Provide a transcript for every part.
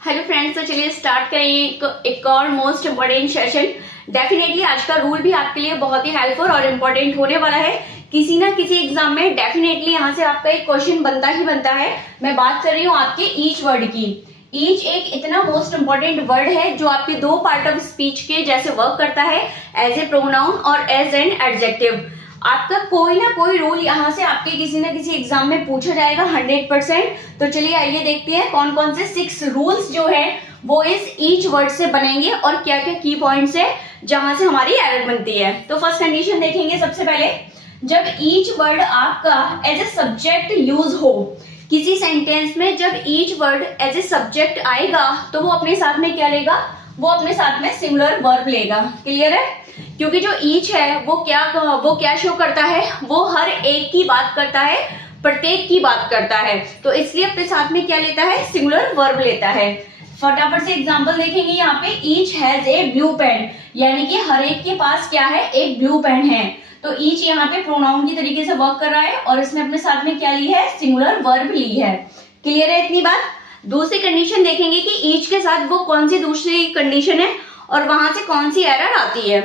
Hello friends, तो चलिए start करें एक और मोस्ट इम्पोर्टेंट सेशन। डेफिनेटली आज का रूल भी आपके लिए बहुत ही हेल्पफुल और इम्पोर्टेंट होने वाला है। किसी ना किसी एग्जाम में डेफिनेटली यहाँ से आपका एक क्वेश्चन बनता ही बनता है। मैं बात कर रही हूँ आपके ईच वर्ड की। ईच एक इतना मोस्ट इम्पोर्टेंट वर्ड है जो आपके दो पार्ट ऑफ स्पीच के जैसे वर्क करता है, एज ए प्रोनाउन और एज एन एडजेक्टिव। आपका कोई ना कोई रूल यहाँ से आपके किसी ना किसी एग्जाम में पूछा जाएगा 100%। तो चलिए आइए देखते हैं कौन कौन से 6 रूल्स जो है वो इस ईच वर्ड से बनेंगे और क्या क्या की पॉइंट्स है जहां से हमारी एरर बनती है। तो फर्स्ट कंडीशन देखेंगे। सबसे पहले, जब ईच वर्ड आपका एज ए सब्जेक्ट यूज हो, किसी सेंटेंस में जब each word as a subject आएगा तो वो अपने साथ में क्या लेगा? वो अपने साथ में सिंगुलर वर्ब लेगा। क्लियर है? क्योंकि जो ईच है वो क्या शो करता है? वो हर एक की बात करता है, प्रत्येक की बात करता है, तो इसलिए अपने साथ में क्या लेता है? सिंगुलर वर्ब लेता है। फटाफट से एग्जांपल देखेंगे। यहाँ पे each has a blue pen, यानी कि हर एक के पास क्या है? एक ब्लू पेन है। तो ईच यहाँ पे प्रोनाउन की तरीके से वर्क कर रहा है और इसने अपने साथ में क्या ली है? सिंगुलर वर्ब ली है। क्लियर है इतनी बात? दूसरी कंडीशन देखेंगे कि ईच के साथ वो कौन सी दूसरी कंडीशन है और वहां से कौन सी एरर आती है।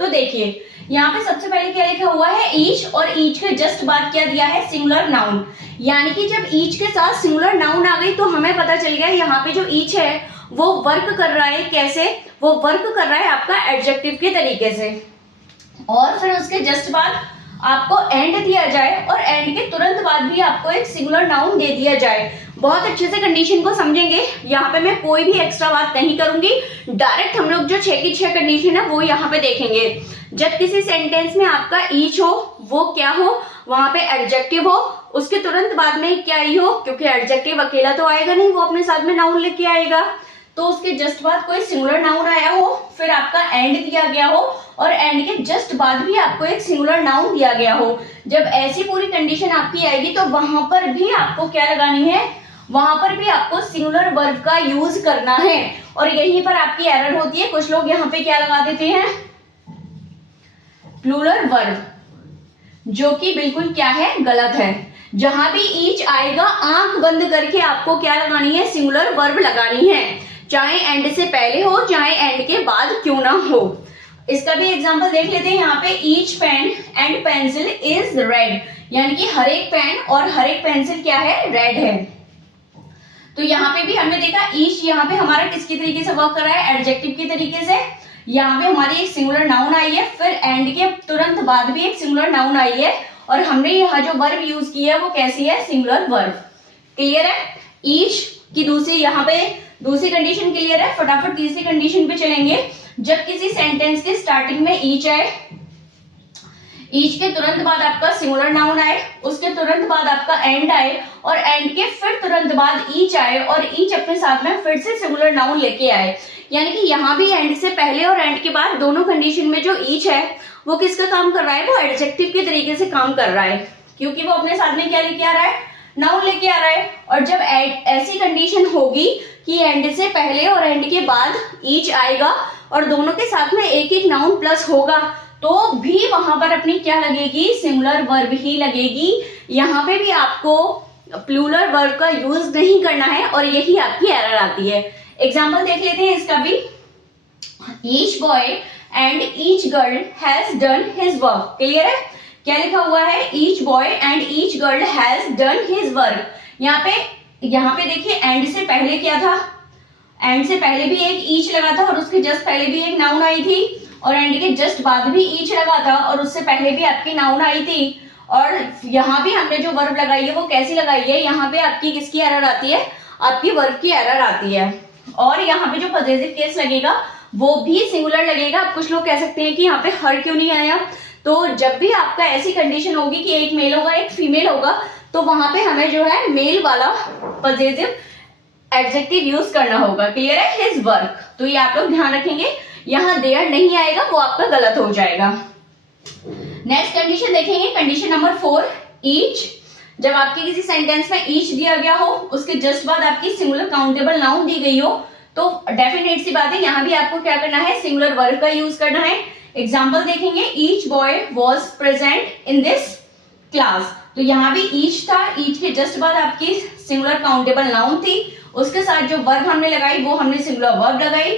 तो देखिए यहाँ पे सबसे पहले क्या लिखा हुआ है? ईच, और ईच के जस्ट बाद क्या दिया है? Singular noun. यानी कि जब ईच के साथ सिंगुलर नाउन आ गई तो हमें पता चल गया यहाँ पे जो ईच है वो वर्क कर रहा है। कैसे? वो वर्क कर रहा है आपका एडजेक्टिव के तरीके से। और फिर उसके जस्ट बाद आपको एंड दिया जाए और एंड के तुरंत बाद भी आपको एक सिंगुलर नाउन दे दिया जाए। बहुत अच्छे से कंडीशन को समझेंगे। यहाँ पे मैं कोई भी एक्स्ट्रा बात नहीं करूंगी, डायरेक्ट हम लोग जो 6 की 6 कंडीशन है वो यहाँ पे देखेंगे। जब किसी सेंटेंस में आपका ईच हो, वो क्या हो? वहां पे एडजेक्टिव हो, उसके तुरंत बाद में क्या ही हो? क्योंकि एडजेक्टिव अकेला तो आएगा नहीं, वो अपने साथ में नाउन लेके आएगा। तो उसके जस्ट बाद कोई सिंगुलर नाउन आया हो, फिर आपका एंड दिया गया हो और एंड के जस्ट बाद भी आपको एक सिंगुलर नाउन दिया गया हो। जब ऐसी पूरी कंडीशन आपकी आएगी तो वहां पर भी आपको क्या लगानी है? वहां पर भी आपको सिंगुलर वर्ब का यूज करना है। और यहीं पर आपकी एरर होती है। कुछ लोग यहाँ पे क्या लगा देते हैं? प्लूरल वर्ब, जो कि बिल्कुल क्या है? गलत है। जहां भी ईच आएगा आंख बंद करके आपको क्या लगानी है? सिंगुलर वर्ब लगानी है, चाहे एंड से पहले हो चाहे एंड के बाद क्यों ना हो। इसका भी एग्जांपल देख लेते हैं। यहाँ पे each pen and pencil is red, यानी कि हर एक पेन और हर एक पेंसिल क्या है? रेड है। तो यहाँ पे भी हमने देखा ईच यहाँ पे हमारा किसकी तरीके से वर्क कर रहा है? एडजेक्टिव की तरीके से। यहाँ पे हमारी एक सिंगुलर नाउन आई है, फिर एंड के तुरंत बाद भी एक सिंगुलर नाउन आई है और हमने यहाँ जो वर्ब यूज की है वो कैसी है? Singular verb. क्लियर है? ईच की दूसरी यहाँ पे दूसरी कंडीशन क्लियर है। फटाफट तीसरी कंडीशन पे चलेंगे। जब किसी सेंटेंस के स्टार्टिंग में ईच आए, ईच के तुरंत बाद आपका सिंगुलर नाउन आए, उसके तुरंत बाद आपका एंड आए और एंड के फिर तुरंत बाद ईच आए और ईच अपने साथ में फिर से सिंगुलर नाउन लेके आए, यानी कि यहाँ भी एंड से पहले और एंड के बाद दोनों कंडीशन में जो ईच है वो किसका काम कर रहा है? वो एडजेक्टिव के तरीके से काम कर रहा है, क्योंकि वो अपने साथ में क्या लेके आ रहा है? नाउन लेके आ रहा है। और जब ऐसी कंडीशन होगी कि एंड से पहले और एंड के बाद ईच आएगा और दोनों के साथ में एक एक नाउन प्लस होगा तो भी वहां पर अपनी क्या लगेगी? सिंगुलर वर्ब ही लगेगी। यहाँ पे भी आपको प्लूरल वर्ब का यूज नहीं करना है और यही आपकी एरर आती है। एग्जाम्पल देख लेते हैं इसका भी। Each boy and each girl has done his work. Clear है? क्या लिखा हुआ है? Each boy and each girl has done his work. यहाँ पे देखिए एंड से पहले क्या था? एंड से पहले भी एक ईच लगा था और उसके जस्ट पहले भी एक नाउन आई थी और एंड के जस्ट बाद भी ईच लगा था और उससे पहले भी आपकी नाउन आई थी। और यहाँ भी हमने जो वर्ब लगाई है वो कैसी लगाई है? यहाँ पे आपकी किसकी एरर आती है? आपकी वर्ब की एरर आती है। और यहाँ पे जो पॉजिटिव केस लगेगा वो भी सिंगुलर लगेगा। अब कुछ लोग कह सकते हैं कि यहाँ पे हर क्यों नहीं आया? तो जब भी आपका ऐसी कंडीशन होगी कि एक मेल होगा एक फीमेल होगा तो वहां पे हमें जो है मेल वाला पॉजिटिव एडजेक्टिव यूज करना होगा। क्लियर है? His work. तो ये आप लोग ध्यान रखेंगे, यहाँ देयर नहीं आएगा, वो आपका गलत हो जाएगा। नेक्स्ट कंडीशन देखेंगे, कंडीशन नंबर 4, ईच। जब आपके किसी सेंटेंस में ईच दिया गया हो, उसके जस्ट बाद आपकी सिंगुलर काउंटेबल नाउन दी गई हो, तो डेफिनेट सी बात है यहाँ भी आपको क्या करना है? सिंगुलर वर्ब का यूज करना है। एग्जाम्पल देखेंगे। Each boy was present in this class. तो यहाँ भी ईच था, ईच के जस्ट बाद आपकी सिंगुलर काउंटेबल नाउन थी उसके साथ जो वर्ब हमने लगाई वो हमने सिंगुलर वर्ब लगाई।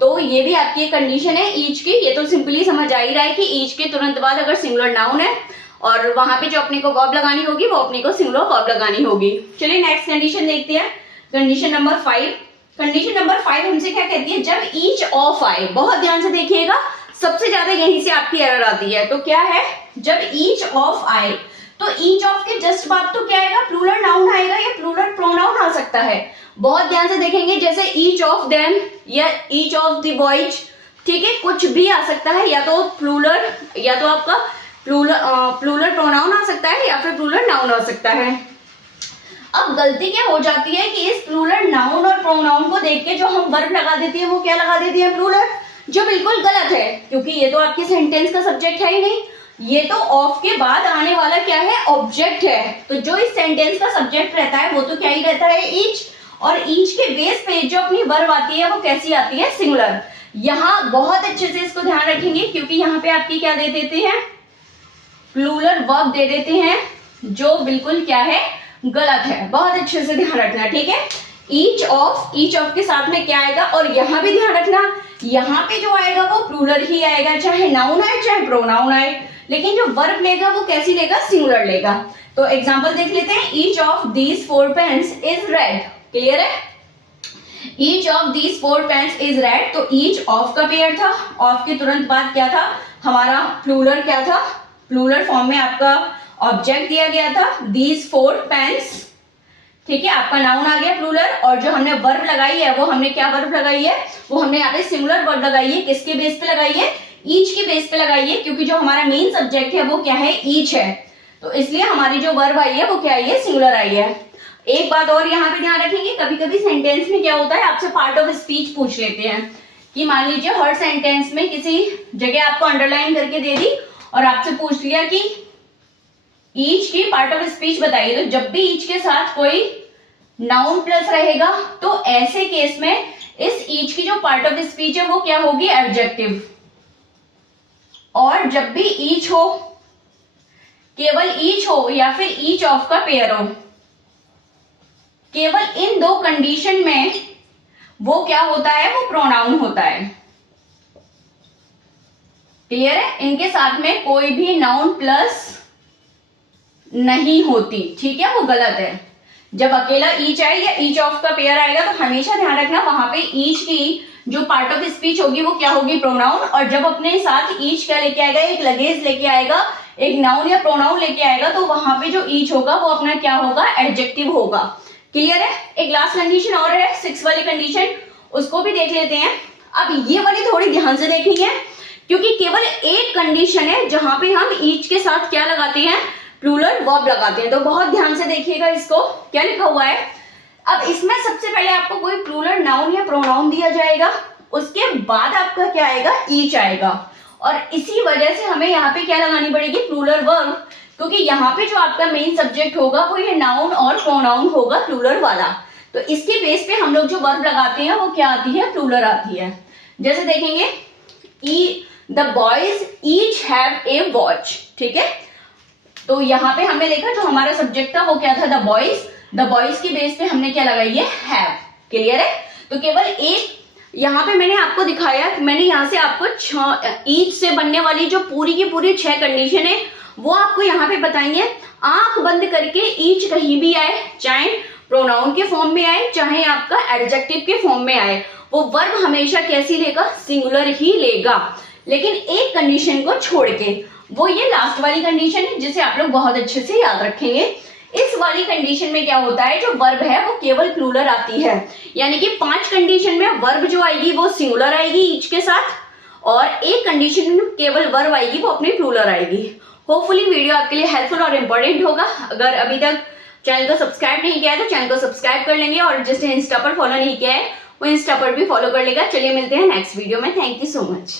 तो ये भी आपकी एक कंडीशन है ईच की। ये तो सिंपली समझ आ ही रहा है कि ईच के तुरंत बाद अगर सिंगुलर नाउन है और वहां पे जो अपने को वर्ब लगानी होगी वो अपने को सिंगुलर वर्ब लगानी होगी। चलिए नेक्स्ट कंडीशन देखते हैं, कंडीशन नंबर 5। कंडीशन नंबर 5 हमसे क्या कहती है, जब ईच ऑफ आए, बहुत ध्यान से देखिएगा, सबसे ज्यादा यहीं से आपकी एरर आती है। तो क्या है, जब ईच ऑफ आए तो ईच ऑफ के जस्ट बाद तो क्या आएगा, प्लूरल नाउन आएगा या प्लूरल प्रोनाउन आ सकता है। बहुत ध्यान से देखेंगे, जैसे ईच ऑफ देम या ईच ऑफ द बॉयज, ठीक है, कुछ भी आ सकता है, या तो प्लूरल या तो आपका प्लूरल प्रोनाउन आ सकता है या फिर प्लूरल नाउन आ सकता है। अब गलती क्या हो जाती है कि इस प्लूरल नाउन और प्रोनाउन को देख के जो हम वर्ब लगा देते हैं वो क्या लगा देते हैं, प्लूरल, जो बिल्कुल गलत है, क्योंकि ये तो आपके सेंटेंस का सब्जेक्ट है ही नहीं, ये तो ऑफ के बाद आने वाला क्या है, ऑब्जेक्ट है। तो जो इस सेंटेंस का सब्जेक्ट रहता है वो तो क्या ही रहता है, ईच, और ईच के बेस पे जो अपनी वर्ब आती है वो कैसी आती है, सिंगुलर। यहाँ बहुत अच्छे से इसको ध्यान रखेंगे, क्योंकि यहाँ पे आपकी क्या दे देते हैं, प्लूरल वर्ब दे देते हैं, जो बिल्कुल क्या है, गलत है। बहुत अच्छे से ध्यान रखना, ठीक है। ईच ऑफ के साथ में क्या आएगा, और यहाँ भी ध्यान रखना, यहाँ पे जो आएगा वो प्लूरल ही आएगा, चाहे नाउन आए चाहे प्रोनाउन आए, लेकिन जो वर्ब लेगा वो कैसी लेगा, सिंगुलर लेगा। तो एग्जांपल देख लेते हैं, each of these 4 pens is red, clear है, each of these 4 pens is red. तो ईच ऑफ का पेयर था, ऑफ के तुरंत बाद क्या था, हमारा प्लूरल क्या था, प्लूरल फॉर्म में आपका ऑब्जेक्ट दिया गया था, दीज 4 पेन्स, ठीक है, आपका नाउन आ गया प्लूरल, और जो हमने वर्ब लगाई है वो हमने क्या वर्ब लगाई है, वो हमने यहाँ पे सिंगुलर वर्ब लगाई है। किसके बेस पे लगाई है, ईच के बेस पे लगाई है, क्योंकि जो हमारा मेन सब्जेक्ट है वो क्या है, ईच है, तो इसलिए हमारी जो वर्ब आई है वो क्या आई है, सिंगुलर आई है। एक बात और यहाँ पे ध्यान रखेंगे, कभी कभी सेंटेंस में क्या होता है, आपसे पार्ट ऑफ स्पीच पूछ लेते हैं, कि मान लीजिए हर सेंटेंस में किसी जगह आपको अंडरलाइन करके दे दी और आपसे पूछ लिया कि ईच की पार्ट ऑफ स्पीच बताइए। तो जब भी ईच के साथ कोई नाउन प्लस रहेगा तो ऐसे केस में इस ईच की जो पार्ट ऑफ स्पीच है वो क्या होगी, एडजेक्टिव। और जब भी ईच हो, केवल ईच हो या फिर ईच ऑफ का पेयर हो, केवल इन 2 कंडीशन में वो क्या होता है, वो प्रोनाउन होता है, क्लियर है। इनके साथ में कोई भी नाउन प्लस नहीं होती, ठीक है, वो गलत है। जब अकेला ईच आए या ईच ऑफ का पेयर आएगा तो हमेशा ध्यान रखना वहां पे ईच की जो पार्ट ऑफ स्पीच होगी वो क्या होगी, प्रोनाउन। और जब अपने साथ ईच क्या लेके आएगा, एक लगेज लेके आएगा, एक नाउन या प्रोनाउन लेके आएगा, तो वहां पे जो ईच होगा वो अपना क्या होगा, एडजेक्टिव होगा, क्लियर है। एक लास्ट कंडीशन और है, 6 वाली कंडीशन, उसको भी देख लेते हैं। अब ये वाली थोड़ी ध्यान से देखनी है, क्योंकि केवल एक कंडीशन है जहां पे हम ईच के साथ क्या लगाते हैं, प्लूरल वर्ब लगाते हैं। तो बहुत ध्यान से देखिएगा, इसको क्या लिखा हुआ है। अब इसमें सबसे पहले आपको कोई प्लूरल नाउन या प्रोनाउन दिया जाएगा, उसके बाद आपका क्या आएगा, ईच आएगा, और इसी वजह से हमें यहाँ पे क्या लगानी पड़ेगी, प्लूरल वर्ब, क्योंकि यहाँ पे जो आपका मेन सब्जेक्ट होगा वो ये नाउन और प्रोनाउन होगा, प्लूरल वाला। तो इसके बेस पे हम लोग जो वर्ब लगाते हैं वो क्या आती है, प्लूरल आती है। जैसे देखेंगे, the boys each have a watch, ठीक है, तो यहाँ पे हमने देखा जो हमारा सब्जेक्ट था वो क्या था, द बॉयज के बेस पे हमने क्या लगाई है, हैव, क्लियर है। तो केवल एक यहाँ पे मैंने आपको दिखाया, मैंने यहाँ से आपको ईच से बनने वाली जो पूरी की पूरी 6 कंडीशन है वो आपको यहाँ पे बताएंगे। आंख बंद करके ईच कहीं भी आए, चाहे प्रोनाउन के फॉर्म में आए चाहे आपका एडजेक्टिव के फॉर्म में आए, वो वर्ब हमेशा कैसी लेगा, सिंगुलर ही लेगा, लेकिन एक कंडीशन को छोड़ के, वो ये लास्ट वाली कंडीशन है जिसे आप लोग बहुत अच्छे से याद रखेंगे। इस वाली कंडीशन में क्या होता है, जो वर्ब है वो केवल प्लूरल आती है, यानी कि 5 कंडीशन में वर्ब जो आएगी वो सिंगुलर आएगी ईच के साथ, और एक कंडीशन में केवल वर्ब आएगी वो अपनी प्लूरल आएगी। होपफुली वीडियो आपके लिए हेल्पफुल और इम्पोर्टेंट होगा। अगर अभी तक चैनल को सब्सक्राइब नहीं किया है तो चैनल को सब्सक्राइब कर लेंगे, और जिसने इंस्टा पर फॉलो नहीं किया है वो इंस्टा पर भी फॉलो कर लेगा। चलिए मिलते हैं नेक्स्ट वीडियो में, थैंक यू सो मच।